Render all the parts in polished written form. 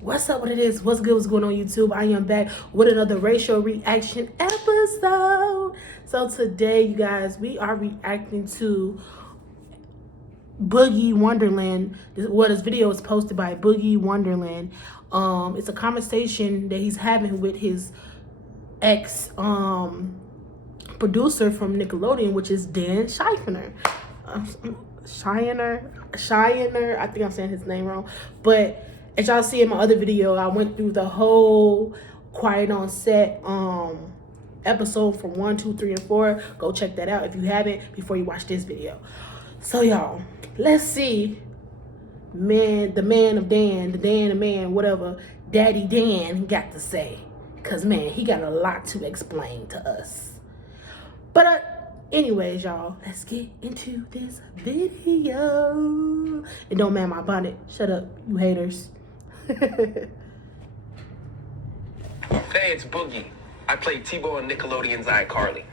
What's up, what it is? What's good? What's going on, YouTube? I am back with another racial reaction episode. So today, you guys, we are reacting to Boogie Wonderland. This video is posted by Boogie Wonderland. It's a conversation that he's having with his ex producer from Nickelodeon, which is Dan Schiffer. Shiner, I think I'm saying his name wrong, but as y'all see in my other video, I went through the whole Quiet on Set episode from 1, 2, 3, and 4. Go check that out if you haven't before you watch this video. So y'all, let's see the man of Dan, the man, whatever Daddy Dan got to say. Cause man, he got a lot to explain to us. But anyways, y'all, let's get into this video. And don't mind my bonnet. Shut up, you haters. Hey, it's Boogie. I played T-Bo on Nickelodeon's iCarly.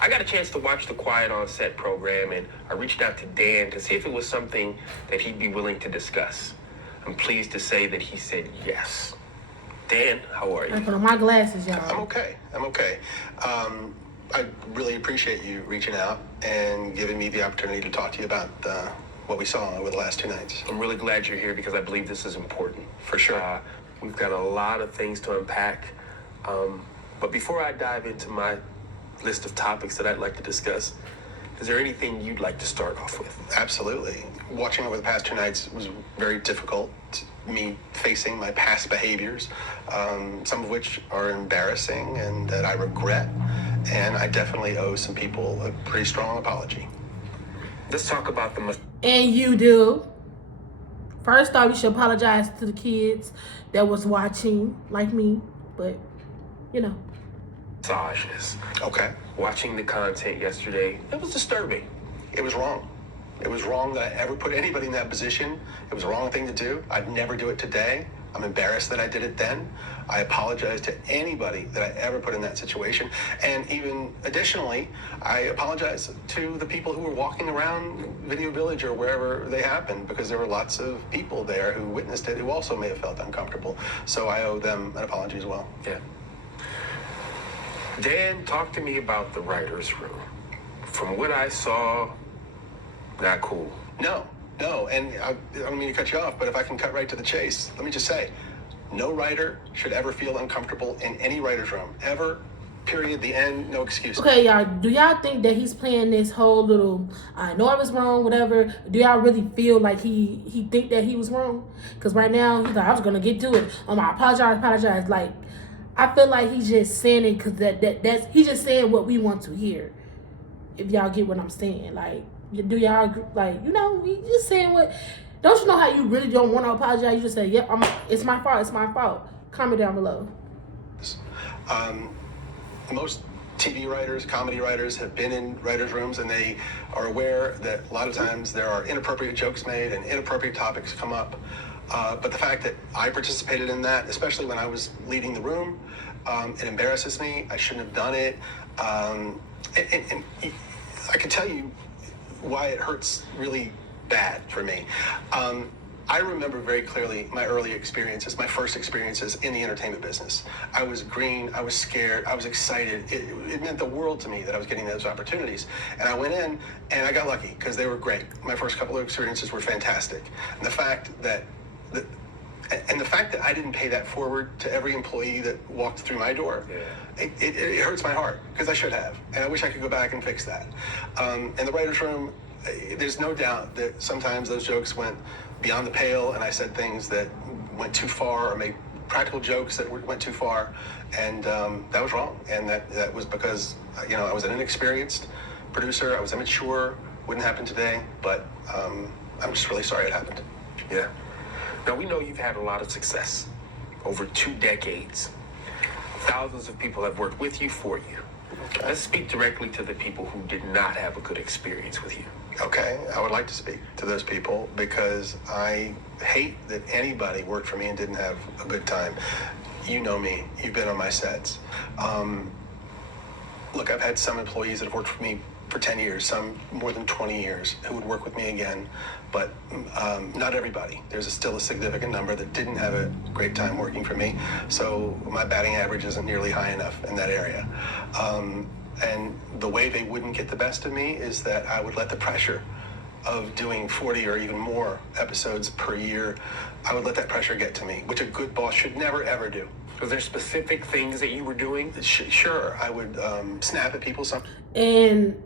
I got a chance to watch the Quiet on Set program, and I reached out to Dan to see if it was something that he'd be willing to discuss. I'm pleased to say that he said yes. Dan, how are you? I put on my glasses, y'all. I'm okay. I really appreciate you reaching out and giving me the opportunity to talk to you about what we saw over the last 2 nights. I'm really glad you're here because I believe this is important. For sure. We've got a lot of things to unpack. But before I dive into my list of topics that I'd like to discuss, is there anything you'd like to start off with? Absolutely. Watching over the past 2 nights was very difficult. Me facing my past behaviors, some of which are embarrassing and that I regret. And I definitely owe some people a pretty strong apology. Let's talk about the And you do. First off, you should apologize to the kids that was watching, like me. But, you know. massages. Okay. Watching the content yesterday, it was disturbing. It was wrong. It was wrong that I ever put anybody in that position. It was the wrong thing to do. I'd never do it today. I'm embarrassed that I did it then. I apologize to anybody that I ever put in that situation. And even additionally, I apologize to the people who were walking around Video Village or wherever they happened, because there were lots of people there who witnessed it who also may have felt uncomfortable. So I owe them an apology as well. Yeah. Dan, talk to me about the writer's room. From what I saw, not cool. No, and I don't mean to cut you off, but if I can cut right to the chase, let me just say, no writer should ever feel uncomfortable in any writer's room, ever, period, the end, no excuses. Okay, y'all, do y'all think that he's playing this whole little, I know I was wrong, whatever? Do y'all really feel like he think that he was wrong? Because right now, he's like, I was going to get to it. I apologize. Like, I feel like he's just saying it because that's he's just saying what we want to hear. If y'all get what I'm saying. Like, do y'all, like, you know, we just saying what, don't you know how you really don't want to apologize? You just say, yep, it's my fault. Comment down below. Most TV writers, comedy writers have been in writers' rooms, and they are aware that a lot of times there are inappropriate jokes made and inappropriate topics come up. But the fact that I participated in that, especially when I was leading the room, it embarrasses me. I shouldn't have done it. And I can tell you why it hurts really bad for me. I remember very clearly my early experiences, my first experiences in the entertainment business. I was green, I was scared, I was excited. It meant the world to me that I was getting those opportunities. And I went in and I got lucky because they were great. My first couple of experiences were fantastic. And the fact that I didn't pay that forward to every employee that walked through my door, it hurts my heart because I should have. And I wish I could go back and fix that. In the writer's room, there's no doubt that sometimes those jokes went beyond the pale, and I said things that went too far or made practical jokes that went too far, and that was wrong. And that was because, you know, I was an inexperienced producer. I was immature. Wouldn't happen today, but I'm just really sorry it happened. Yeah. Now, we know you've had a lot of success over 2 decades. Thousands of people have worked with you, for you. Okay. Let's speak directly to the people who did not have a good experience with you. Okay, I would like to speak to those people because I hate that anybody worked for me and didn't have a good time. You know me. You've been on my sets. Look, I've had some employees that have worked for me for for 10 years, some more than 20 years, who would work with me again. But not everybody. There's still a significant number that didn't have a great time working for me. So my batting average isn't nearly high enough in that area. And the way they wouldn't get the best of me is that I would let the pressure of doing 40 or even more episodes per year, I would let that pressure get to me, which a good boss should never, ever do. Was there specific things that you were doing? Sure, I would snap at people. And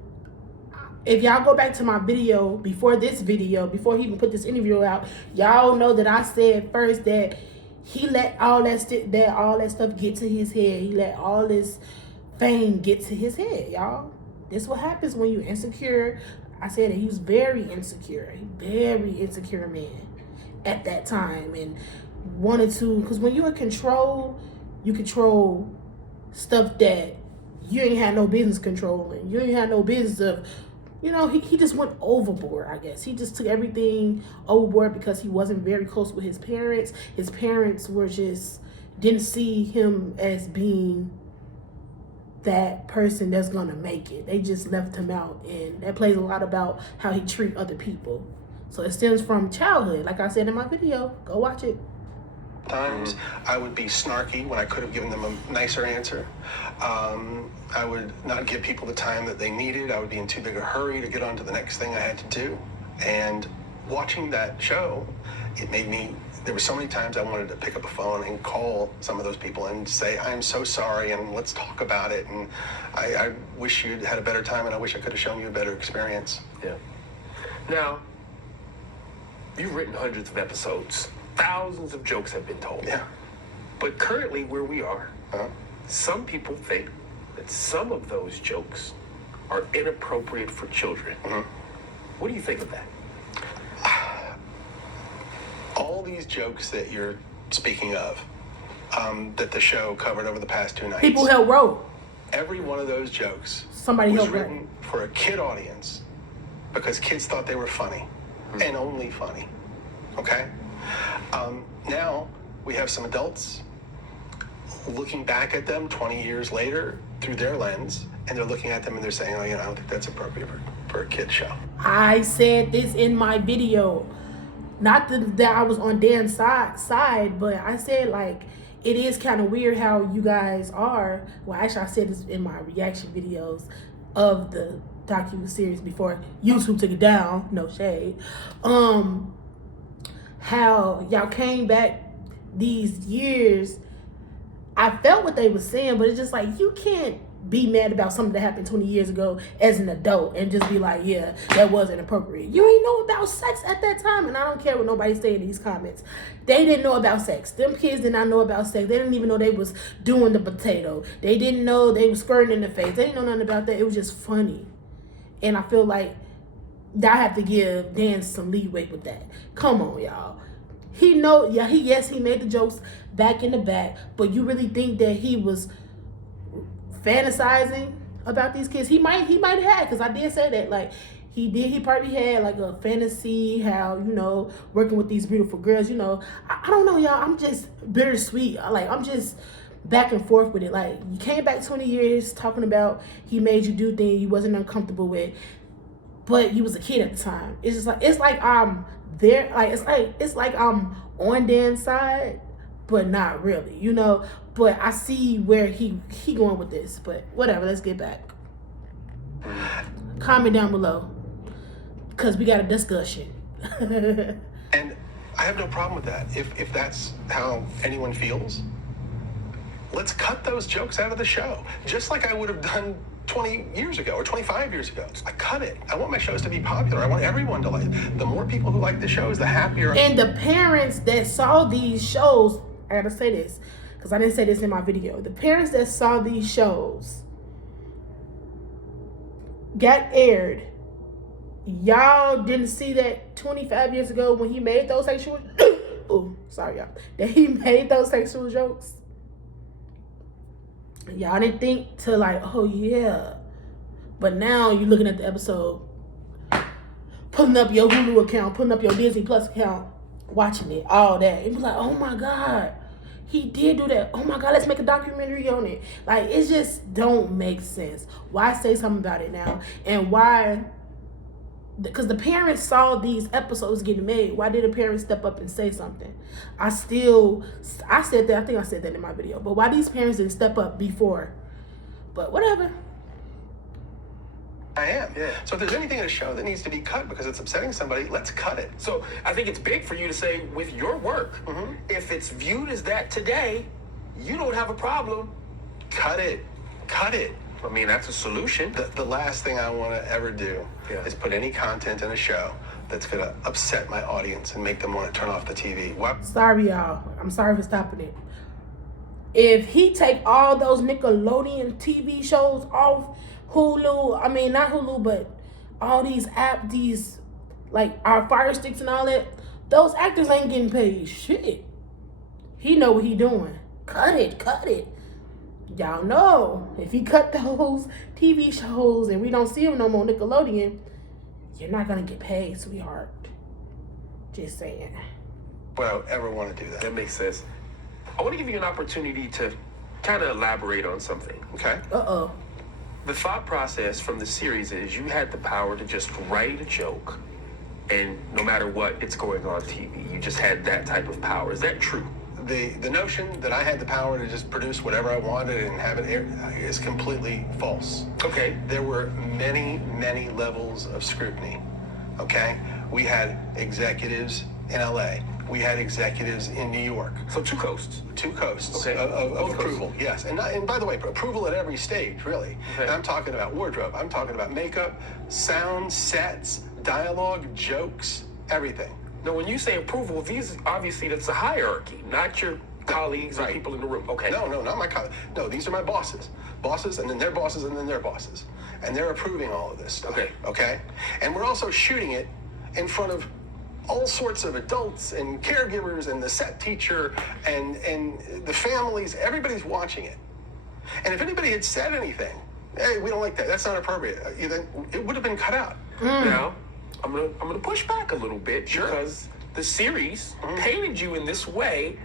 if y'all go back to my video before this video, before he even put this interview out, y'all know that I said first that he let all that stuff get to his head. He let all this fame get to his head, y'all. This is what happens when you're insecure. I said that he was very insecure, a very insecure man at that time, and wanted to, because when you're in control, you control stuff that you ain't had no business controlling. You ain't had no business of, you know, he just went overboard, I guess. He just took everything overboard because he wasn't very close with his parents. His parents didn't see him as being that person that's gonna make it. They just left him out, and that plays a lot about how he treat other people. So it stems from childhood. Like I said in my video, go watch it. Times I would be snarky when I could have given them a nicer answer. I would not give people the time that they needed. I would be in too big a hurry to get on to the next thing I had to do. And watching that show, it made me, there were so many times I wanted to pick up a phone and call some of those people and say, I'm so sorry, and let's talk about it. And I wish you'd had a better time, and I wish I could have shown you a better experience. Yeah. Now, you've written hundreds of episodes. Thousands of jokes have been told. Yeah. But currently where we are, some people think that some of those jokes are inappropriate for children. What do you think of that? All these jokes that you're speaking of, that the show covered over the past 2 nights. People helped wrote. Every one of those jokes Somebody was helped write. written for a kid audience because kids thought they were funny and only funny. Okay? Now we have some adults looking back at them 20 years later through their lens, and they're looking at them and they're saying, oh, you know, I don't think that's appropriate for a kid show. I said this in my video. Not that I was on Dan's side, but I said, like, it is kind of weird how you guys are. Well, actually, I said this in my reaction videos of the docu-series before YouTube took it down. No shade. How y'all came back these years. I felt what they were saying, but it's just like, you can't be mad about something that happened 20 years ago as an adult and just be like, yeah, that wasn't appropriate. You ain't know about sex at that time, and I don't care what nobody's saying in these comments. They didn't know about sex. Them kids did not know about sex. They didn't even know they was doing the potato. They didn't know they was squirting in the face. They didn't know nothing about that. It was just funny. And I feel like I have to give Dan some leeway with that. Come on, y'all. He made the jokes back in the back, but you really think that he was fantasizing about these kids? He might have had, because I did say that, like, he probably had like a fantasy how, you know, working with these beautiful girls, you know. I don't know, y'all. I'm just bittersweet. Like, I'm just back and forth with it. Like, you came back 20 years talking about he made you do things you wasn't uncomfortable with, but you was a kid at the time. It's just like, it's like I'm there, like it's like I'm on Dan's side, but not really, you know. But I see where he going with this. But whatever, let's get back. Comment down below, because we got a discussion. And I have no problem with that. If that's how anyone feels, let's cut those jokes out of the show. Just like I would have done 20 years ago or 25 years ago. I cut it. I want my shows to be popular. I want everyone to like it. The more people who like the shows, the happier. And the parents that saw these shows, I gotta say this, because I didn't say this in my video. The parents that saw these shows got aired. Y'all didn't see that 25 years ago when he made those sexual oh, sorry, y'all. That he made those sexual jokes. Y'all didn't think to like, oh yeah. But now you're looking at the episode, pulling up your Hulu account, pulling up your Disney Plus account, watching it, all that. And be like, oh my God. He did do that. Oh my God, let's make a documentary on it. Like, it just don't make sense. Why say something about it now? And why? Because the parents saw these episodes getting made. Why did the parents step up and say something? I said that. I think I said that in my video. But why these parents didn't step up before? But whatever. I am. Yeah. So if there's anything in a show that needs to be cut because it's upsetting somebody, let's cut it. So I think it's big for you to say, with your work, if it's viewed as that today, you don't have a problem. Cut it. Cut it. I mean, that's a solution. The last thing I want to ever do is put any content in a show that's going to upset my audience and make them want to turn off the TV. What? Sorry, y'all. I'm sorry for stopping it. If he take all those Nickelodeon TV shows off Hulu, I mean, not Hulu, but all these like our Fire Sticks and all that, those actors ain't getting paid shit. He know what he doing. Cut it. Y'all know, if he cut those TV shows and we don't see them no more Nickelodeon, you're not gonna get paid, sweetheart. Just saying. Would I ever want to do that? That makes sense. I want to give you an opportunity to kind of elaborate on something. Okay. Uh-oh. The thought process from the series is you had the power to just write a joke, and no matter what, it's going on TV. You just had that type of power. Is that true? The notion that I had the power to just produce whatever I wanted and have it air is completely false. Okay. There were many levels of scrutiny. Okay? We had executives in LA. We had executives in New York. So two coasts. Two coasts Okay. of approval, yes. And by the way, approval at every stage, really. Okay. And I'm talking about wardrobe. I'm talking about makeup, sound, sets, dialogue, jokes, everything. Now, when you say approval, these obviously that's a hierarchy, not your colleagues or people in the room. Okay. No, not my colleagues. No, these are my bosses. Bosses, and then their bosses, and then their bosses. And they're approving all of this stuff. Okay. Okay? And we're also shooting it in front of all sorts of adults and caregivers and the set teacher and the families. Everybody's watching it. And if anybody had said anything, hey, we don't like that, that's not appropriate, then it would have been cut out. Now, I'm gonna push back a little bit Sure. because the series painted you in this way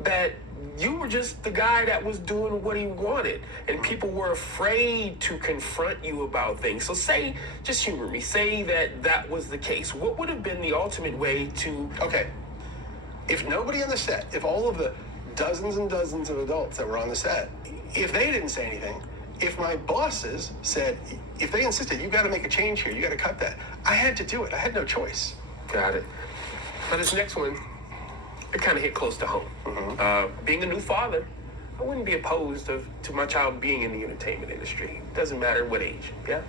that you were just the guy that was doing what he wanted, and people were afraid to confront you about things. So just humor me, say that was the case. What would have been the ultimate way to... Okay, if nobody on the set, if all of the dozens and dozens of adults that were on the set, if they didn't say anything, if my bosses said, if they insisted, you got to make a change here, you got to cut that, I had to do it. I had no choice. Got it. Now this next one, it kind of hit close to home. Being a new father, I wouldn't be opposed to my child being in the entertainment industry. Doesn't matter what age, yeah?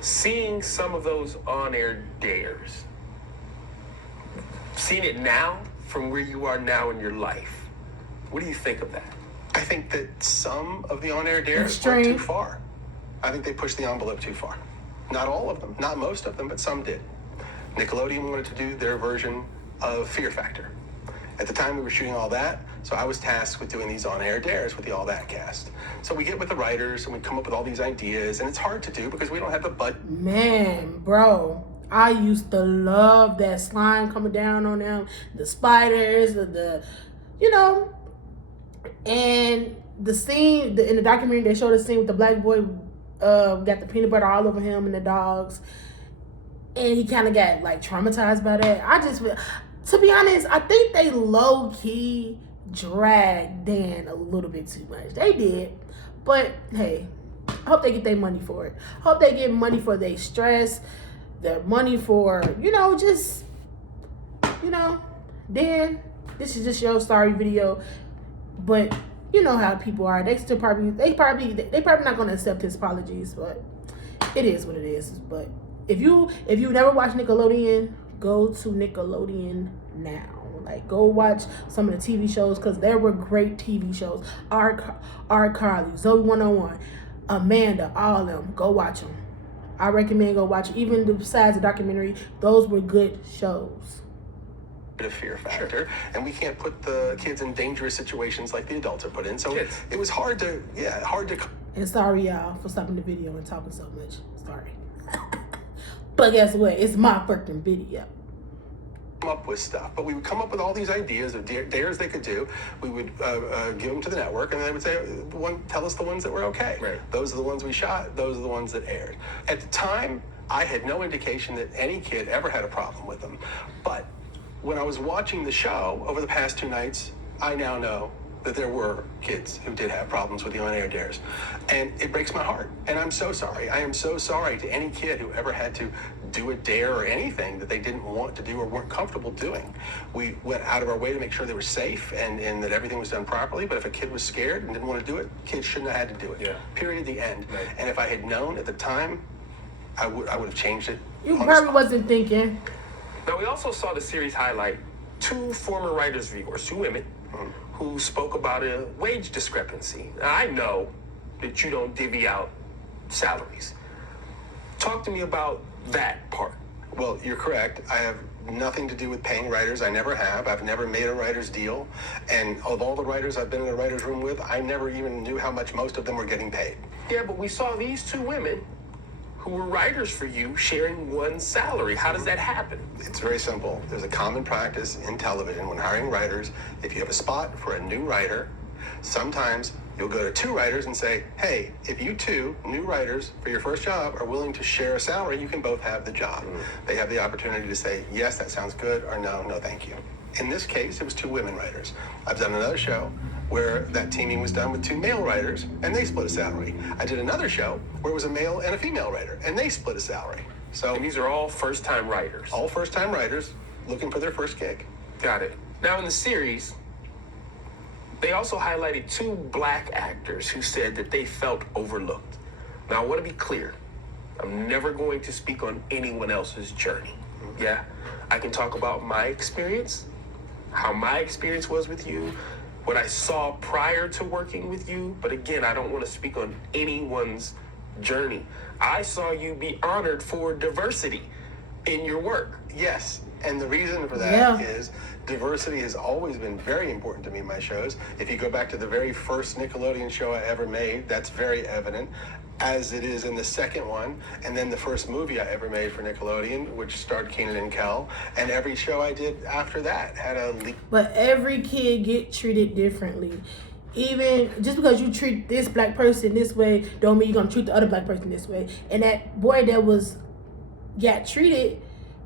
Seeing some of those on-air dares, seeing it now from where you are now in your life, what do you think of that? I think that some of the on-air dares Extreme. went too far. I think they pushed the envelope too far. Not all of them, not most of them, but some did. Nickelodeon wanted to do their version of Fear Factor. At the time we were shooting All That, so I was tasked with doing these on-air dares with the All That cast. So we get with the writers and we come up with all these ideas, and it's hard to do because we don't have the budget. Man, bro, I used to love that slime coming down on them, the spiders, and the scene in the documentary, they showed the scene with the black boy got the peanut butter all over him and the dogs, and he kind of got like traumatized by that. To be honest, I think they low-key dragged Dan a little bit too much. They did, but hey, I hope they get their money for it. I hope they get money for their stress, their money for, Dan, this is just your sorry video, but you know how people are. They probably not gonna accept his apologies, but it is what it is. But if you never watched Nickelodeon, go to Nickelodeon now. Like, go watch some of the TV shows, because there were great TV shows. R. Carly, Zoe 101, Amanda, all of them. Go watch them. I recommend go watch. Even besides the documentary, those were good shows. Of Fear Factor, and we can't put the kids in dangerous situations like the adults are put in. So it was hard to. And sorry, y'all, for stopping the video and talking so much. Sorry. But guess what? It's my freaking video. come up with stuff, but we would come up with all these ideas of dares they could do. We would give them to the network, and they would say, tell us the ones that were okay. Right. Those are the ones we shot. Those are the ones that aired. At the time, I had no indication that any kid ever had a problem with them. But when I was watching the show over the past 2 nights, I now know that there were kids who did have problems with the on-air dares. And it breaks my heart. And I'm so sorry. I am so sorry to any kid who ever had to do a dare or anything that they didn't want to do or weren't comfortable doing. We went out of our way to make sure they were safe and that everything was done properly. But if a kid was scared and didn't want to do it, kids shouldn't have had to do it. Yeah. Period, the end. Right. And if I had known at the time, I would have changed it. You on the probably spot. wasn't thinking. Now, we also saw the series highlight 2 former writers viewers, 2 women, who spoke about a wage discrepancy. Now, I know that you don't divvy out salaries. Talk to me about that part. Well, you're correct. I have nothing to do with paying writers. I never have. I've never made a writer's deal. And of all the writers I've been in a writer's room with, I never even knew how much most of them were getting paid. Yeah, but we saw these 2 women who were writers for you sharing one salary. How does that happen? It's very simple. There's a common practice in television when hiring writers. If you have a spot for a new writer, sometimes you'll go to 2 writers and say, hey, if you 2 new writers for your first job are willing to share a salary, you can both have the job. They have the opportunity to say, yes, that sounds good, or no, no, thank you. In this case, it was 2 women writers. I've done another show where that teaming was done with 2 male writers, and they split a salary. I did another show where it was a male and a female writer, and they split a salary. So And these are all first-time writers. all first-time writers looking for their first gig. Got it. Now, in the series, they also highlighted 2 black actors who said that they felt overlooked. Now, I want to be clear. I'm never going to speak on anyone else's journey. Yeah, I can talk about my experience, how my experience was with you, what I saw prior to working with you, but again, I don't want to speak on anyone's journey. I saw you be honored for diversity in your work. Yes, and the reason for that Yeah. is diversity has always been very important to me in my shows. If you go back to the very first Nickelodeon show I ever made, that's very evident, as it is in the second one, and then the first movie I ever made for Nickelodeon, which starred Keenan and Kel, and every show I did after that had a lead. But every kid get treated differently. Even just because you treat this black person this way, don't mean you're gonna treat the other black person this way. And that boy that got treated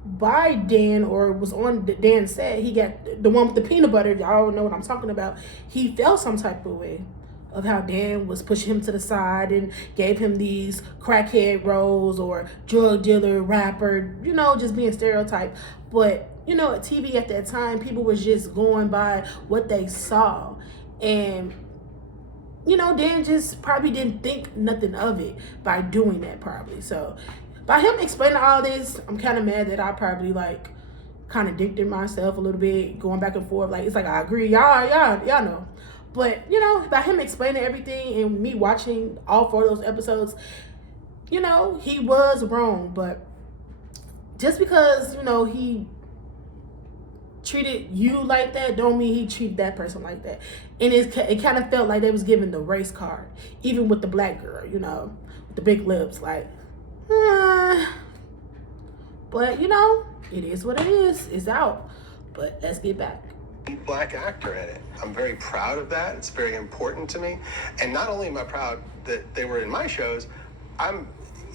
by Dan, or was on Dan's set, he got the one with the peanut butter. Y'all know what I'm talking about. He felt some type of way of how Dan was pushing him to the side and gave him these crackhead roles or drug dealer, rapper, just being stereotyped. But, at TV at that time, people was just going by what they saw. And, Dan just probably didn't think nothing of it by doing that probably. So by him explaining all this, I'm kind of mad that I probably contradicted myself a little bit, going back and forth. It's like, I agree, y'all know. But, by him explaining everything and me watching all 4 of those episodes, he was wrong. But just because, he treated you like that, don't mean he treated that person like that. And it kind of felt like they was giving the race card, even with the black girl, with the big lips, But, it is what it is. It's out. But let's get back. Black actor in it. I'm very proud of that. It's very important to me. And not only am I proud that they were in my shows, I'm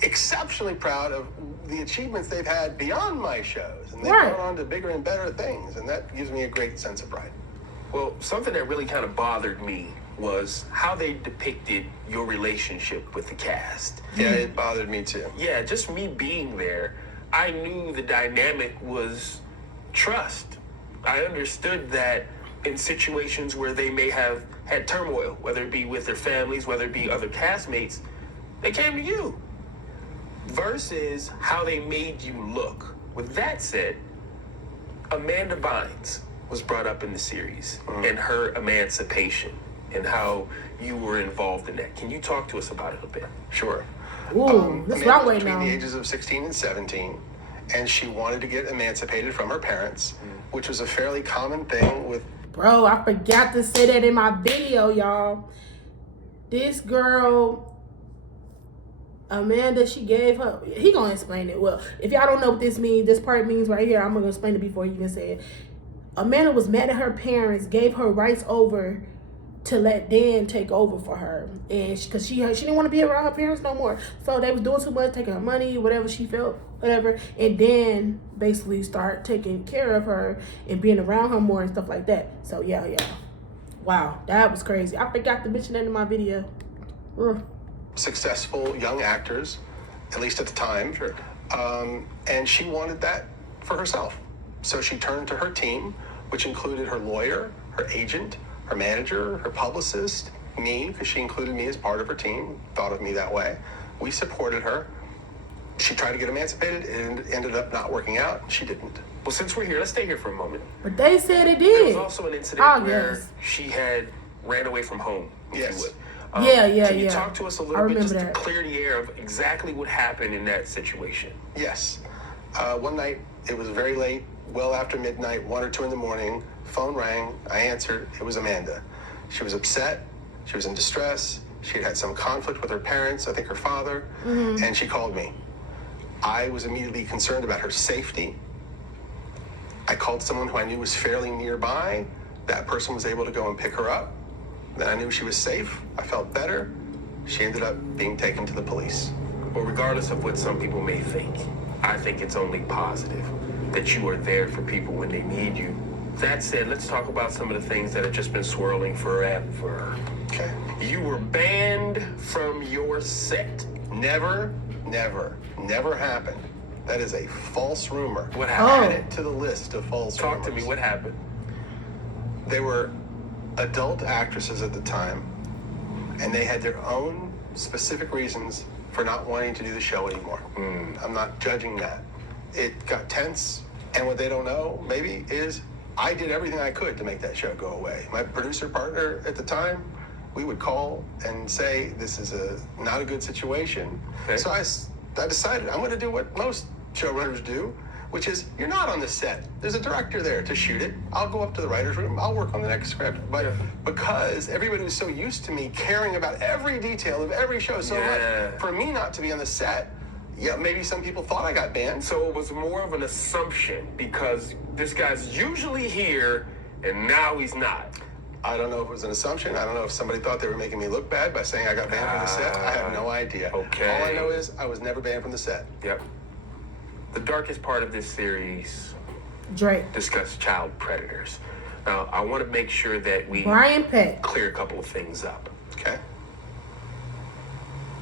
exceptionally proud of the achievements they've had beyond my shows. And they've gone on to bigger and better things. And that gives me a great sense of pride. Well, something that really kind of bothered me was how they depicted your relationship with the cast. Yeah, it bothered me too. Yeah, just me being there, I knew the dynamic was trust. I understood that in situations where they may have had turmoil, whether it be with their families, whether it be other castmates, they came to you. Versus how they made you look. With that said, Amanda Bynes was brought up in the series and her emancipation and how you were involved in that. Can you talk to us about it a bit? Sure. Ooh, that's Amanda right was way between now. the ages of 16 and 17, and she wanted to get emancipated from her parents, which was a fairly common thing with... Bro, I forgot to say that in my video, y'all. This girl Amanda, she gave her. He gonna explain it. Well, if y'all don't know what this means, this part means right here. I'm gonna explain it before he even say it. Amanda was mad at her parents, gave her rights over to let Dan take over for her, and because she didn't want to be around her parents no more, so they was doing too much, taking her money, whatever she felt, whatever, and Dan basically started taking care of her and being around her more and stuff like that. So yeah, wow, that was crazy. I forgot to mention that in my video. Ugh. Successful young actors, at least at the time. Sure. And she wanted that for herself. So she turned to her team, which included her lawyer, her agent, her manager, her publicist, me, because she included me as part of her team, thought of me that way. We supported her. She tried to get emancipated and ended up not working out. She didn't. Well, since we're here, let's stay here for a moment. But they said it There did. was also an incident where yes. she had ran away from home, if Yes. you would. Yeah. Can you talk to us a I little bit remember just that. to clear the air of exactly what happened in that situation? Yes. One night, it was very late, well after midnight, 1 or 2 in the morning. Phone rang. I answered. It was Amanda. She was upset. She was in distress. She had had some conflict with her parents, I think her father, and she called me. I was immediately concerned about her safety. I called someone who I knew was fairly nearby. That person was able to go and pick her up. Then I knew she was safe. I felt better. She ended up being taken to the police. Well, regardless of what some people may think, I think it's only positive that you are there for people when they need you. That said, let's talk about some of the things that have just been swirling forever. Okay. You were banned from your set. Never happened. That is a false rumor. What Add happened? it to the list of false Talk rumors. to me. What happened? They were adult actresses at the time, and they had their own specific reasons for not wanting to do the show anymore. I'm not judging that. It got tense, and what they don't know, maybe, is I did everything I could to make that show go away. My producer partner at the time, we would call and say, this is not a good situation. Okay. So I decided I'm going to do what most showrunners do, which is you're not on the set. There's a director there to shoot it. I'll go up to the writer's room. I'll work on the next script. But because everybody was so used to me caring about every detail of every show so much, for me not to be on the set, yeah, maybe some people thought I got banned. So it was more of an assumption because this guy's usually here and now he's not. I don't know if it was an assumption. I don't know if somebody thought they were making me look bad by saying I got banned from the set. I have no idea. Okay. All I know is I was never banned from the set. Yep. The darkest part of this series Drake. discuss child predators. Now, I want to make sure that we Brian Peck. clear a couple of things up. Okay?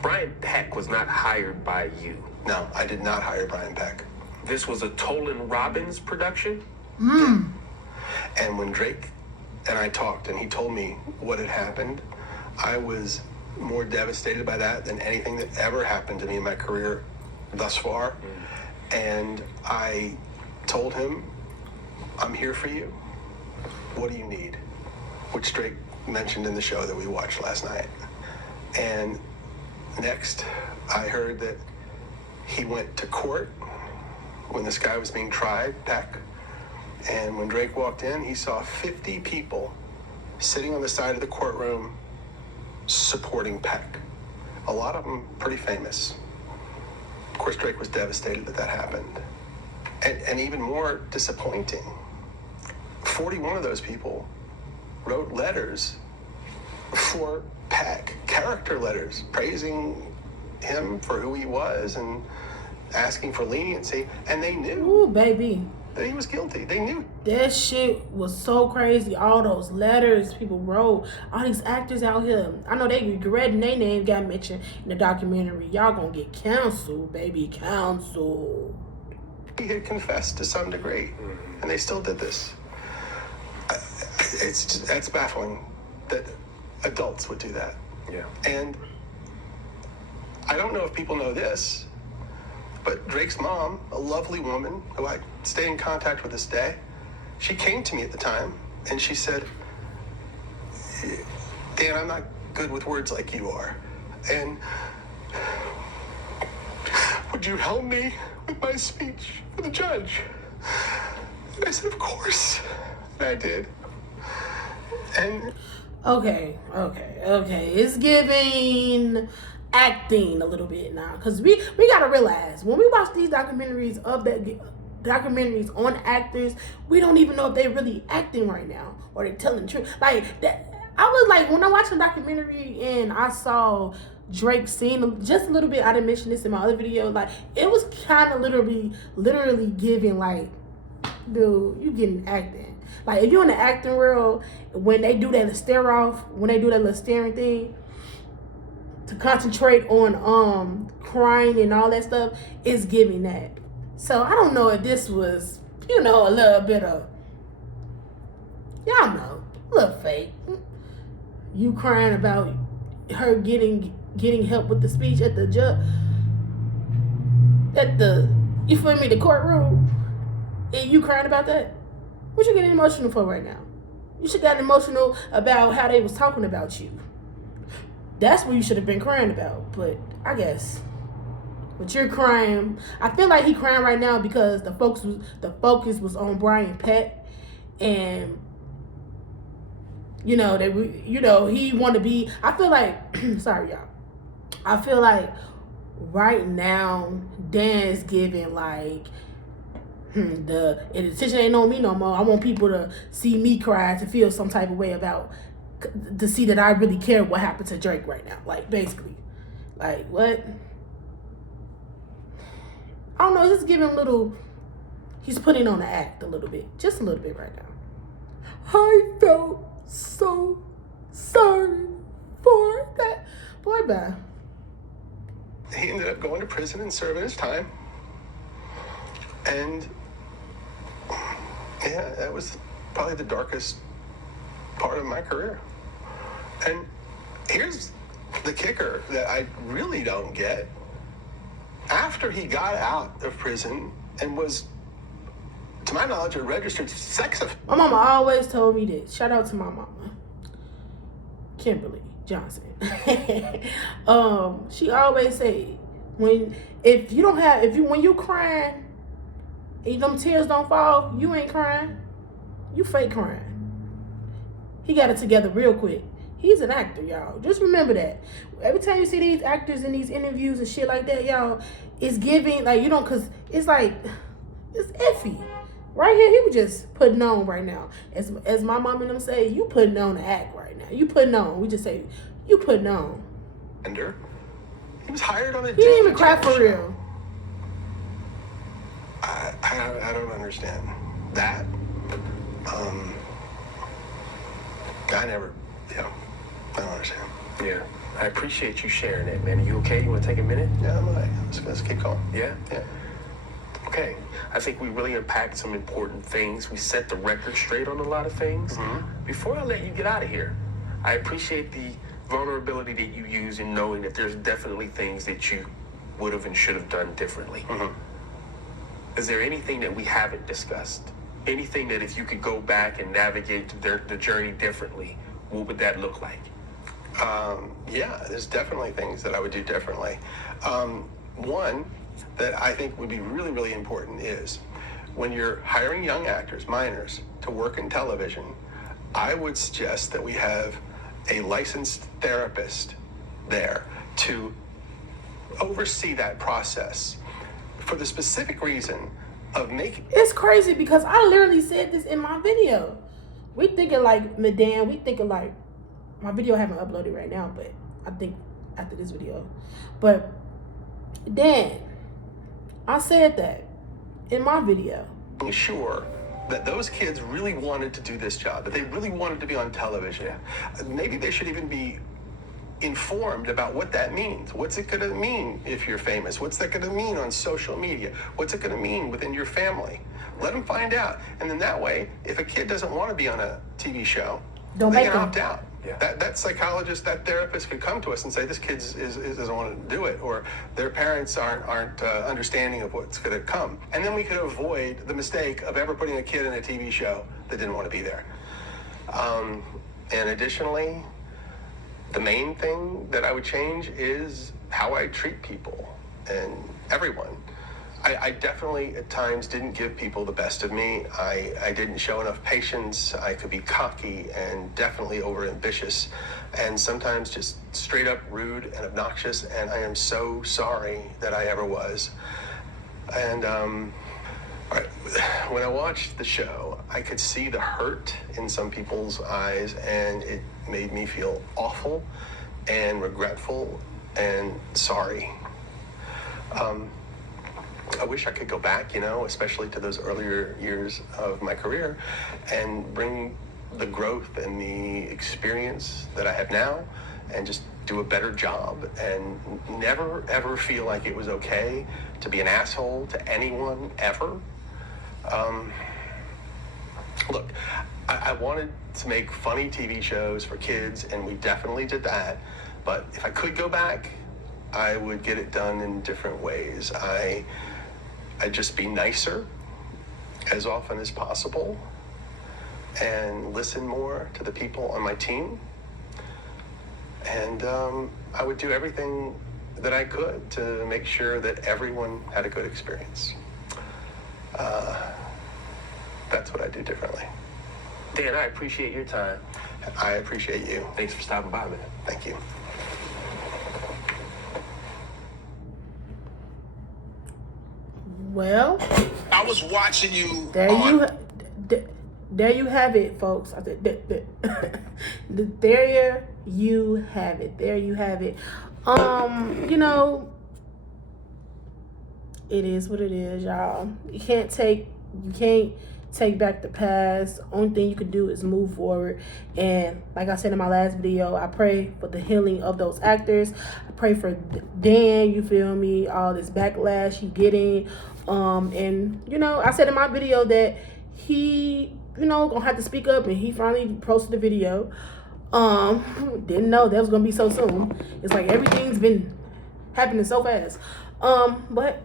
Brian Peck was not hired by you. No, I did not hire Brian Peck. This was a Tolan Robbins production? And when Drake and I talked and he told me what had happened, I was more devastated by that than anything that ever happened to me in my career thus far. And I told him, I'm here for you. What do you need? Which Drake mentioned in the show that we watched last night. And next, I heard that he went to court when this guy was being tried, Peck. And when Drake walked in, he saw 50 people sitting on the side of the courtroom supporting Peck. A lot of them pretty famous. Of course, Drake was devastated that happened. And even more disappointing, 41 of those people wrote letters for Peck, character letters, praising him for who he was and asking for leniency. And they knew Ooh, baby. that he was guilty. They knew. That shit was so crazy. All those letters people wrote. All these actors out here. I know they regretting their name got mentioned in the documentary. Y'all gonna get canceled, baby. Canceled. He had confessed to some degree, and they still did this. That's baffling that adults would do that. Yeah. And I don't know if people know this, but Drake's mom, a lovely woman who I stay in contact with this day, she came to me at the time and she said, Dan, I'm not good with words like you are. And would you help me with my speech for the judge? And I said, of course. And I did. And Okay. It's giving acting a little bit now, because we gotta realize when we watch these documentaries on actors, we don't even know if they really acting right now or they telling the truth. Like that, I was like, when I watched the documentary and I saw Drake seen him just a little bit. I didn't mention this in my other video. Like, it was kind of literally giving like, dude, you getting acting. Like, if you're in the acting world, when they do that stare off, when they do that little staring thing, to concentrate on crying and all that stuff, is giving that. So I don't know if this was, a little bit of, y'all know, a little fake. You crying about her getting help with the speech at the you feel me, the courtroom, and you crying about that? What you getting emotional for right now? You should have gotten emotional about how they was talking about you. That's what you should have been crying about. But I guess, but you're crying. I feel like he crying right now because the focus was on Brian Pett, and he want to be. I feel like, sorry y'all. I feel like right now Dan is giving like the attention ain't on me no more. I want people to see me cry, to feel some type of way about, to see that I really care what happened to Drake right now. Like, basically, like, what? I don't know. Just giving he's putting on the act a little bit, just a little bit right now. I felt so sorry for that boy. Bye. He ended up going to prison and serving his time. And yeah, that was probably the darkest part of my career. And here's the kicker that I really don't get. After he got out of prison and was, to my knowledge, a registered sex offender. My mama always told me this. Shout out to my mama, Kimberly Johnson. She always say, when you crying and them tears don't fall, you ain't crying, you fake crying. He got it together real quick. He's an actor, y'all. Just remember that. Every time you see these actors in these interviews and shit like that, y'all, it's giving, like, because it's like, it's iffy. Right here, he was just putting on right now. As my mom and them say, you putting on the act right now. You putting on. We just say, you putting on. He was hired on a He didn't even cry for real. I don't understand that. I don't understand. Yeah, I appreciate you sharing that, man. Are you okay? You want to take a minute? Yeah, I'm all right. Let's keep going. Yeah? Yeah. Okay. I think we really unpacked some important things. We set the record straight on a lot of things. Mm-hmm. Before I let you get out of here, I appreciate the vulnerability that you use in knowing that there's definitely things that you would have and should have done differently. Mm-hmm. Is there anything that we haven't discussed? Anything that if you could go back and navigate the journey differently, what would that look like? Yeah, there's definitely things that I would do differently. One that I think would be really, really important is when you're hiring young actors, minors, to work in television, I would suggest that we have a licensed therapist there to oversee that process for the specific reason of making... It's crazy because I literally said this in my video. We thinking like, Madame, we thinking like, my video I haven't uploaded right now, but I think after this video. But Dan, I said that in my video. Sure that those kids really wanted to do this job, that they really wanted to be on television. Yeah. Maybe they should even be informed about what that means. What's it going to mean if you're famous? What's that going to mean on social media? What's it going to mean within your family? Let them find out. And then that way, if a kid doesn't want to be on a TV show, they can opt out. Yeah. That psychologist, that therapist could come to us and say, this kid doesn't want to do it, or their parents aren't understanding of what's going to come. And then we could avoid the mistake of ever putting a kid in a TV show that didn't want to be there. And additionally, the main thing that I would change is how I treat people and everyone. I definitely at times didn't give people the best of me. I didn't show enough patience. I could be cocky and definitely overambitious, and sometimes just straight up rude and obnoxious, and I am so sorry that I ever was. And all right, when I watched the show, I could see the hurt in some people's eyes, and it made me feel awful and regretful and sorry. I wish I could go back, especially to those earlier years of my career, and bring the growth and the experience that I have now and just do a better job and never, ever feel like it was okay to be an asshole to anyone ever. Look, I wanted to make funny TV shows for kids, and we definitely did that. But if I could go back, I would get it done in different ways. I'd just be nicer as often as possible and listen more to the people on my team. And I would do everything that I could to make sure that everyone had a good experience. That's what I do differently. Dan, I appreciate your time. I appreciate you. Thanks for stopping by, man. Thank you. Well, I was watching you. there you have it, folks. I said, there you have it. There you have it. It is what it is, y'all. You can't take back the past. Only thing you can do is move forward. And like I said in my last video, I pray for the healing of those actors. I pray for Dan, you feel me, all this backlash he getting. And I said in my video that he, gonna have to speak up, and he finally posted the video. Didn't know that was gonna be so soon. It's like everything's been happening so fast. But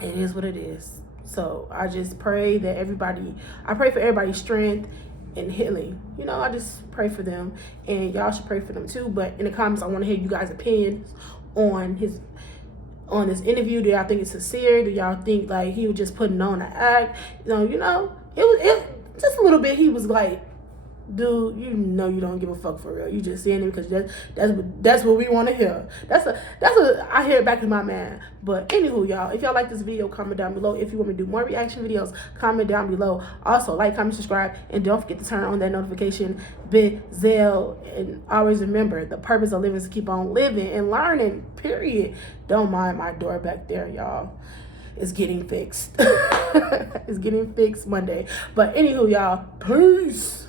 it is what it is. So I just pray that I pray for everybody's strength and healing. I just pray for them, and y'all should pray for them too. But in the comments, I want to hear you guys' opinions on this interview. Do y'all think it's sincere? Do y'all think like he was just putting on an act? It was just a little bit. He was like, dude, you don't give a fuck for real. You just saying it because that's what we want to hear. That's what I hear back in my man. But anywho, y'all, if y'all like this video, comment down below. If you want me to do more reaction videos, comment down below. Also, like, comment, subscribe, and don't forget to turn on that notification bell. And always remember, the purpose of living is to keep on living and learning, period. Don't mind my door back there, y'all. It's getting fixed. It's getting fixed Monday. But anywho, y'all, peace.